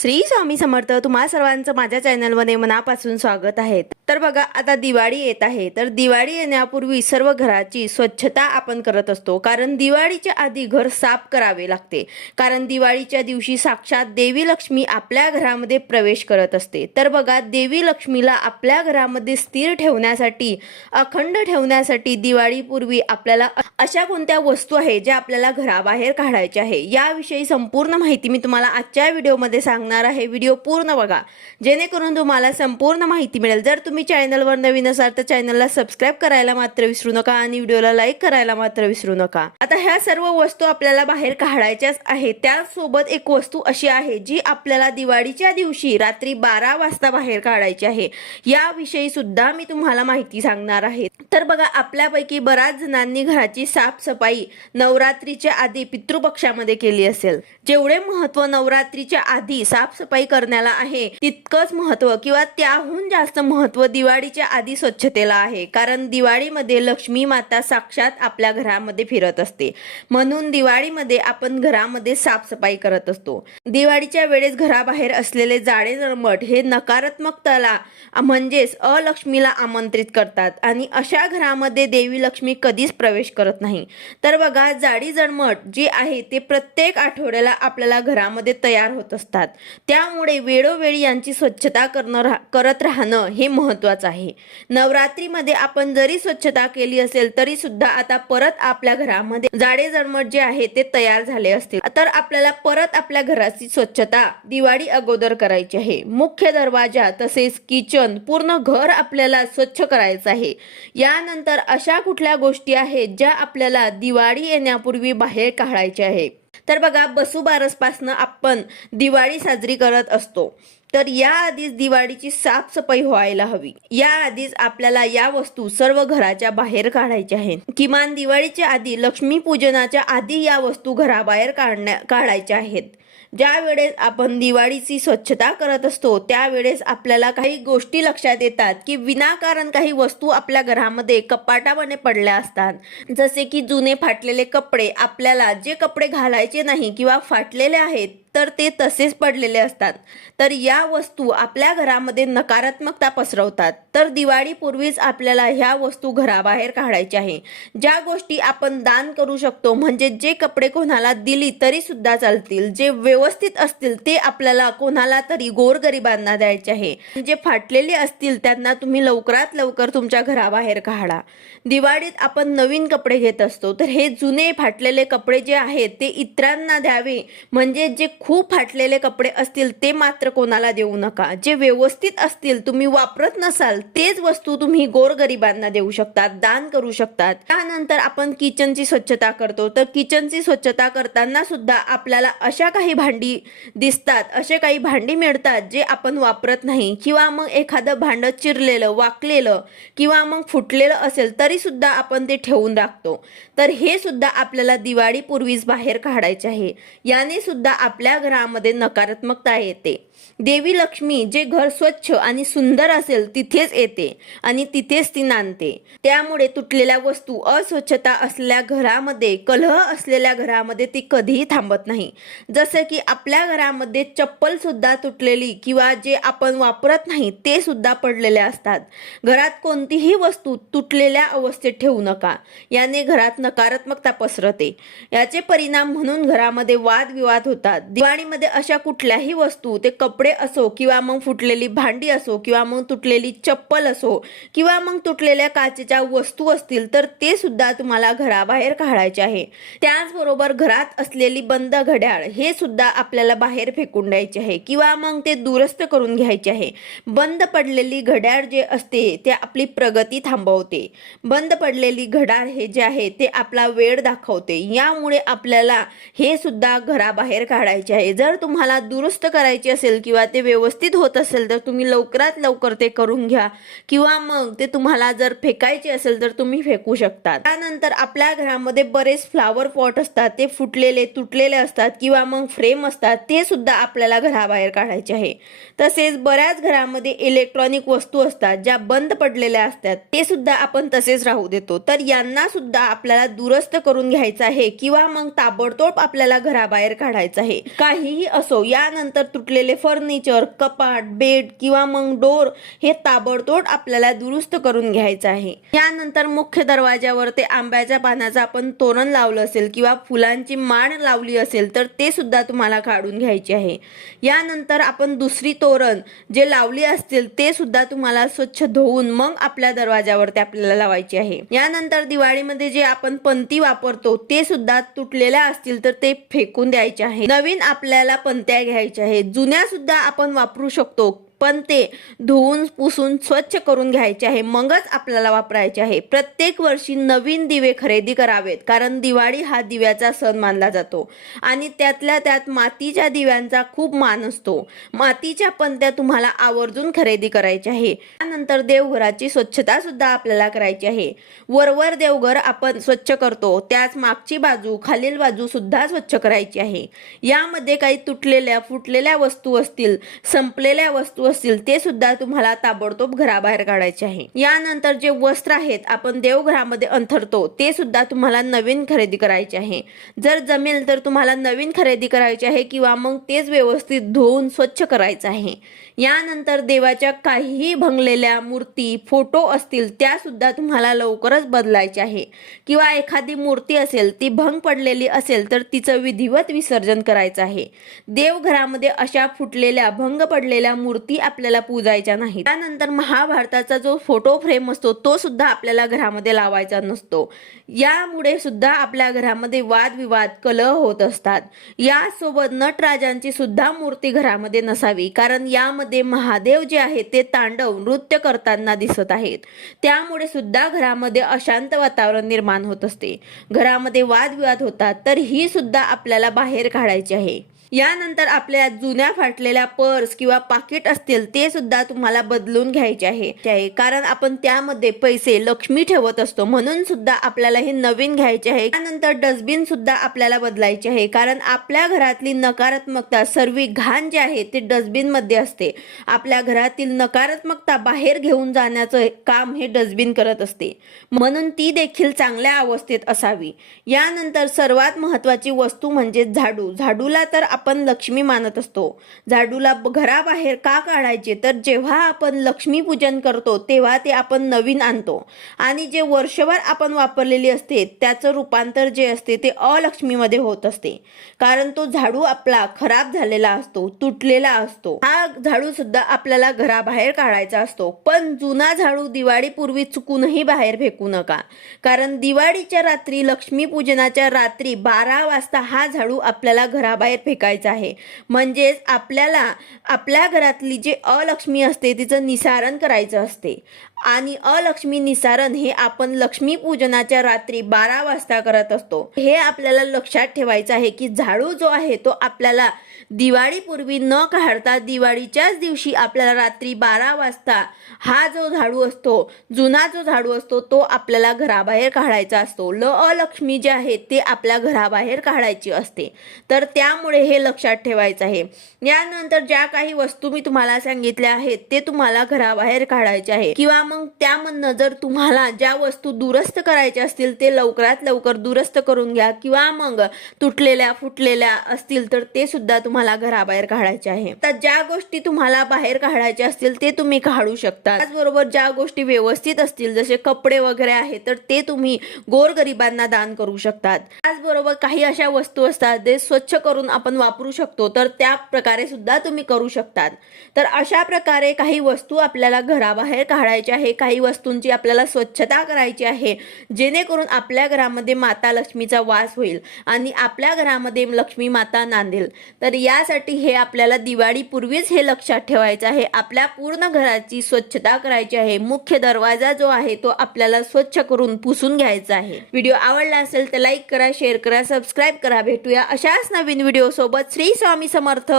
श्री स्वामी समर्थ. तुम्हा सर्वांचं माझ्या चॅनलमध्ये मनापासून स्वागत आहे. तर बघा, आता दिवाळी येत आहे. तर दिवाळी येण्यापूर्वी सर्व घराची स्वच्छता आपण करत असतो, कारण दिवाळीच्या आधी घर साफ करावे लागते. कारण दिवाळीच्या दिवशी साक्षात देवी लक्ष्मी आपल्या घरामध्ये प्रवेश करत असते. तर बघा, देवी लक्ष्मीला आपल्या घरामध्ये स्थिर ठेवण्यासाठी, अखंड ठेवण्यासाठी दिवाळीपूर्वी आपल्याला अशा कोणत्या वस्तू आहेत ज्या आपल्याला घराबाहेर काढायच्या आहे, याविषयी संपूर्ण माहिती मी तुम्हाला आजच्या व्हिडिओमध्ये सांगणार आहे. व्हिडिओ पूर्ण बघा, जेणेकरून तुम्हाला संपूर्ण माहिती मिळेल. जर तुम्ही चॅनलवर नवीन असाल तर चॅनलला सबस्क्राईब करायला मात्र विसरू नका आणि व्हिडिओला लाईक करायला मात्र विसरू नका. आता ह्या सर्व वस्तू आपल्याला बाहेर काढायच्याच आहेत. त्यासोबत एक वस्तू अशी आहे जी आपल्याला दिवाळीच्या दिवशी रात्री 12 वाजता बाहेर काढायची आहे. याविषयी सुद्धा मी तुम्हाला माहिती सांगणार आहे. तर बघा, आपल्यापैकी बऱ्याच जणांनी घराची साफसफाई नवरात्रीच्या आधी पितृपक्षामध्ये केली असेल. जेवढे महत्त्व नवरात्रीच्या आधी साफसफाई करण्याला आहे, तितकंच महत्त्व किंवा त्याहून जास्त महत्त्व दिवाळीच्या आधी स्वच्छतेला आहे. कारण दिवाळीमध्ये लक्ष्मी माता साक्षात आपल्या घरामध्ये फिरत असते. म्हणून दिवाळीमध्ये आपण घरामध्ये साफसफाई करत असतो. दिवाळीच्या वेळेस घराबाहेर असलेले जाडे जळमट हे नकारात्मकताला म्हणजेच अलक्ष्मीला आमंत्रित करतात आणि अशा घरामध्ये देवी लक्ष्मी कधीच प्रवेश करत नाही. तर बघा, जाडी जळमट जी आहे ते प्रत्येक आठवड्याला आपल्याला घरामध्ये तयार होत असतात. त्यामुळे वेळोवेळी यांची स्वच्छता करत राहणं हे महत्त्वाचं आहे. नवरात्रीमध्ये आपण जरी स्वच्छता केली असेल तरी सुद्धा आता परत आपल्या घरामध्ये जाडे जळमट जे आहे ते तयार झाले असतील, तर आपल्याला परत आपल्या घराची स्वच्छता दिवाळी अगोदर करायची आहे. मुख्य दरवाजा तसेच किचन, पूर्ण घर आपल्याला स्वच्छ करायचं आहे. यानंतर अशा कुठल्या गोष्टी आहेत ज्या आपल्याला दिवाळी येण्यापूर्वी बाहेर काढायच्या आहे. तर बघा, वसुबारसपासनं आपण दिवाळी साजरी करत असतो. तर याआधीच दिवाळीची साफसफाई व्हायला हवी. याआधीच आपल्याला या वस्तू सर्व घराच्या बाहेर काढायच्या आहेत. किमान दिवाळीच्या आधी, लक्ष्मी पूजनाच्या आधी या वस्तू घराबाहेर काढायच्या आहेत. ज्या वेळेस आपण दिवाळीची स्वच्छता करत असतो त्यावेळेस आपल्याला काही गोष्टी लक्षात येतात की विनाकारण काही वस्तू आपल्या घरामध्ये कपाटामध्ये पडल्या असतात. जसे की जुने फाटलेले कपडे, आपल्याला जे कपडे घालायचे नाही किंवा फाटलेले आहेत तर ते तसेच पडलेले असतात. तर या वस्तू आपल्या घरामध्ये नकारात्मकता पसरवतात. तर दिवाळीपूर्वीच आपल्याला ह्या वस्तू घराबाहेर काढायच्या आहे. ज्या गोष्टी आपण दान करू शकतो, म्हणजे जे कपडे कोणाला दिली तरी सुद्धा चालतील, जे व्यवस्थित असतील ते आपल्याला कोणाला तरी गोरगरिबांना द्यायचे आहे. जे फाटलेले असतील त्यांना तुम्ही लवकरात लवकर तुमच्या घराबाहेर काढा. दिवाळीत आपण नवीन कपडे घेत असतो, तर हे जुने फाटलेले कपडे जे आहेत ते इतरांना द्यावे. म्हणजे जे खूप फाटलेले कपडे असतील ते मात्र कोणाला देऊ नका. जे व्यवस्थित असतील, तुम्ही वापरत नसाल तेच वस्तू तुम्ही गोरगरिबांना देऊ शकतात, दान करू शकतात. त्यानंतर आपण किचनची स्वच्छता करतो. तर किचनची स्वच्छता करताना सुद्धा आपल्याला अशा काही भांडी दिसतात, असे काही भांडी मिळतात जे आपण वापरत नाही, किंवा मग एखादं भांडं चिरलेलं, वाकलेलं किंवा मग फुटलेलं असेल तरी सुद्धा आपण ते ठेवून टाकतो. तर हे सुद्धा आपल्याला दिवाळीपूर्वीच बाहेर काढायचे आहे. याने सुद्धा आपल्या घरामध्ये नकारात्मकता येते. देवी लक्ष्मी जे घर स्वच्छ आणि सुंदर असेल तिथेच येते आणि तिथेच ती नांदते. त्यामुळे तुटलेल्या वस्तू, अस्वच्छता असलेल्या घरामध्ये, कलह असलेल्या घरामध्ये ती कधीही थांबत नाही. जसं की आपल्या घरामध्ये चप्पल सुद्धा तुटलेली किंवा जे आपण वापरत नाही ते सुद्धा पडलेले असतात. घरात कोणतीही वस्तू तुटलेल्या अवस्थेत ठेवू नका. याने घरात नकारात्मकता पसरते. याचे परिणाम म्हणून घरामध्ये वादविवाद होतात. दिवाळीमध्ये अशा कुठल्याही वस्तू, ते कपडे असो किंवा मग फुटलेली भांडी असो किंवा मग तुटलेली चप्पल असो किंवा मग तुटलेल्या काचेच्या वस्तू असतील तर ते सुद्धा तुम्हाला घराबाहेर काढायचे आहे. त्याचबरोबर घरात असलेली बंद घड्याळ हे सुद्धा आपल्याला बाहेर फेकून द्यायचे आहे किंवा मग ते दुरुस्त करून घ्यायचे आहे. बंद पडलेली घड्याळ जे असते ते आपली प्रगती थांबवते. बंद पडलेली घड्याळ हे जे आहे ते आपला वेळ दाखवते. यामुळे आपल्याला हे सुद्धा घराबाहेर काढायचे आहे. जर तुम्हाला दुरुस्त करायचे असेल किंवा ते व्यवस्थित होत असेल तर तुम्ही लवकरात लवकर ते करून घ्या, किंवा मग ते तुम्हाला जर फेकायचे असेल तर तुम्ही फेकू शकता. त्यानंतर आपल्या घरामध्ये बरेच फ्लावर पॉट असतात, ते फुटलेले, तुटलेले असतात किंवा मग फ्रेम असतात, ते सुद्धा आपल्याला घराबाहेर काढायचे आहे. तसेच बऱ्याच घरामध्ये इलेक्ट्रॉनिक वस्तू असतात ज्या बंद पडलेल्या असतात, ते सुद्धा आपण तसेच राहू देतो. तर यांना सुद्धा आपल्याला दुरुस्त करून घ्यायचं आहे किंवा मग ताबडतोब आपल्याला घराबाहेर काढायचं आहे. काहीही असो, यानंतर तुटलेले फर्निचर, कपाट, बेड किंवा मग डोर हे ताबडतोब आपल्याला दुरुस्त करून घ्यायचं आहे. यानंतर मुख्य दरवाजावर ते आंब्याच्या पानाचं आपण तोरण लावलं असेल किंवा फुलांची माळ लावली असेल तर ते सुद्धा तुम्हाला काढून घ्यायचे आहे. यानंतर आपण दुसरी तोरण जे लावली असतील ते सुद्धा तुम्हाला स्वच्छ धुवून मग आपल्या दरवाजावर ते आपल्याला लावायचे आहे. यानंतर दिवाळीमध्ये जे आपण पणती वापरतो ते सुद्धा तुटलेल्या असतील तर ते फेकून द्यायचे आहे. नवीन आपल्याला पणत्या घ्यायच्या आहेत. जुन्या सुद्धा आपण वापरू शकतो, पण ते धुवून पुसून स्वच्छ करून घ्यायचे आहे, मगच आपल्याला वापरायचे आहे. प्रत्येक वर्षी नवीन दिवे खरेदी करावेत, कारण दिवाळी हा दिव्याचा सण मानला जातो आणि त्यातल्या त्यात मातीच्या दिव्यांचा खूप मान असतो. मातीच्या पणत्या तुम्हाला आवर्जून खरेदी करायच्या आहे. त्यानंतर देवघराची स्वच्छता सुद्धा आपल्याला करायची आहे. वरवर देवघर आपण स्वच्छ करतो, त्याच मागची बाजू, खालील बाजू सुद्धा स्वच्छ करायची आहे. यामध्ये काही तुटलेल्या फुटलेल्या वस्तू असतील, संपलेल्या वस्तू असतील ते सुद्धा तुम्हाला ताबडतोब घराबाहेर काढायचे आहे. यानंतर जे वस्त्र आहेत आपण देवघरामध्ये अंथरतो ते सुद्धा तुम्हाला नवीन खरेदी करायचे आहे. जर जमेल तर तुम्हाला नवीन खरेदी करायचे आहे किंवा मग तेच व्यवस्थित धुवून स्वच्छ करायचं आहे. यानंतर देवाच्या काहीही भंगलेल्या मूर्ती, फोटो असतील त्या सुद्धा तुम्हाला लवकरच बदलायचे आहे किंवा एखादी मूर्ती असेल ती भंग पडलेली असेल तर तिचं विधिवत विसर्जन करायचं आहे. देवघरामध्ये अशा फुटलेल्या, भंग पडलेल्या मूर्ती आपल्याला पूजायच्या नाहीत. त्यानंतर महाभारताचा जो फोटो फ्रेम असतो तो सुद्धा आपल्याला घरामध्ये लावायचा नसतो. यामुळे सुद्धा आपल्या घरामध्ये वादविवाद, कलह होत असतात. यासोबत नटराजांची सुद्धा मूर्ती घरामध्ये नसावी, कारण यामध्ये महादेव जे आहेत ते तांडव नृत्य करताना दिसत आहेत. त्यामुळे सुद्धा घरामध्ये अशांत वातावरण निर्माण होत असते, घरामध्ये वादविवाद होतात. तर ही सुद्धा आपल्याला बाहेर काढायची आहे. यानंतर आपल्या जुन्या फाटलेल्या पर्स किंवा पाकिट असतील ते सुद्धा तुम्हाला बदलून घ्यायचे आहे, कारण आपण त्यामध्ये पैसे, लक्ष्मी ठेवत असतो, म्हणून सुद्धा आपल्याला हे नवीन घ्यायचे आहे. त्यानंतर डस्टबिन सुद्धा आपल्याला बदलायचे आहे, कारण आपल्या घरातली नकारात्मकता, सर्व घाण जे आहे ते डस्टबिन मध्ये असते. आपल्या घरातील नकारात्मकता बाहेर घेऊन जाण्याचं काम हे डस्टबिन करत असते, म्हणून ती देखील चांगल्या अवस्थेत असावी. यानंतर सर्वात महत्त्वाची वस्तू म्हणजे झाडू. झाडूला तर आपण लक्ष्मी मानत असतो. झाडूला घराबाहेर का काढायचे, तर जेव्हा आपण लक्ष्मी पूजन करतो तेव्हा ते आपण नवीन आणतो आणि जे वर्षभर आपण वापरलेली असते त्याचं रूपांतर जे असते ते अलक्ष्मीमध्ये होत असते, कारण तो झाडू आपला खराब झालेला असतो, तुटलेला असतो. हा झाडू सुद्धा आपल्याला घराबाहेर काढायचा असतो. पण जुना झाडू दिवाळीपूर्वी चुकूनही बाहेर फेकू नका, कारण दिवाळीच्या रात्री, लक्ष्मी पूजनाच्या रात्री 12 वाजता हा झाडू आपल्याला घराबाहेर फेकायचा आहे. म्हणजेच आपल्याला आपल्या घरातली जे अलक्ष्मी असते तिचं निसारण करायचं असते आणि अलक्ष्मी निसारण हे आपण लक्ष्मी पूजनाच्या रात्री 12 वाजता करत असतो. हे आपल्याला लक्षात ठेवायचं आहे की झाडू जो आहे तो आपल्याला दिवाळीपूर्वी न काढता दिवाळीच्याच दिवशी आपल्याला रात्री 12 वाजता हा जो झाडू असतो, जुना जो झाडू असतो तो आपल्याला घराबाहेर काढायचा असतो. अलक्ष्मी जे आहे ते आपल्या घराबाहेर काढायची असते. तर त्यामुळे हे लक्षात ठेवायचं आहे. यानंतर ज्या काही वस्तू मी तुम्हाला सांगितल्या आहेत ते तुम्हाला घराबाहेर काढायचे आहे किंवा मग त्यामधनं जर तुम्हाला ज्या वस्तू दुरुस्त करायच्या असतील ते लवकरात लवकर दुरुस्त करून घ्या किंवा मग तुटलेल्या, फुटलेल्या असतील तर ते सुद्धा तुम्हाला घराबाहेर काढायचे आहे. तर ज्या गोष्टी तुम्हाला बाहेर काढायच्या असतील ते तुम्ही काढू शकता. त्याचबरोबर ज्या गोष्टी व्यवस्थित असतील जसे कपडे वगैरे आहेत तर ते तुम्ही गोरगरिबांना दान करू शकतात. त्याचबरोबर काही अशा वस्तू असतात जे स्वच्छ करून आपण वापरू शकतो, तर त्या प्रकारे सुद्धा तुम्ही करू शकतात. तर अशा प्रकारे काही वस्तू आपल्याला घराबाहेर काढायच्या आहे, काही वस्तूंची आपल्याला स्वच्छता करायची आहे, जेणेकरून आपल्या घरामध्ये माता लक्ष्मीचा वास होईल आणि आपल्या घरामध्ये लक्ष्मी माता नांदेल. तर यासाठी हे आपल्याला दिवाळीपूर्वीच हे लक्षात ठेवायचं आहे. आपल्या पूर्ण घराची स्वच्छता करायची आहे. मुख्य दरवाजा जो आहे तो आपल्याला स्वच्छ करून पुसून घ्यायचा आहे. व्हिडिओ आवडला असेल तर लाईक करा, शेअर करा, सबस्क्राईब करा. भेटूया अशाच नवीन व्हिडिओ सोबत. श्री स्वामी समर्थ.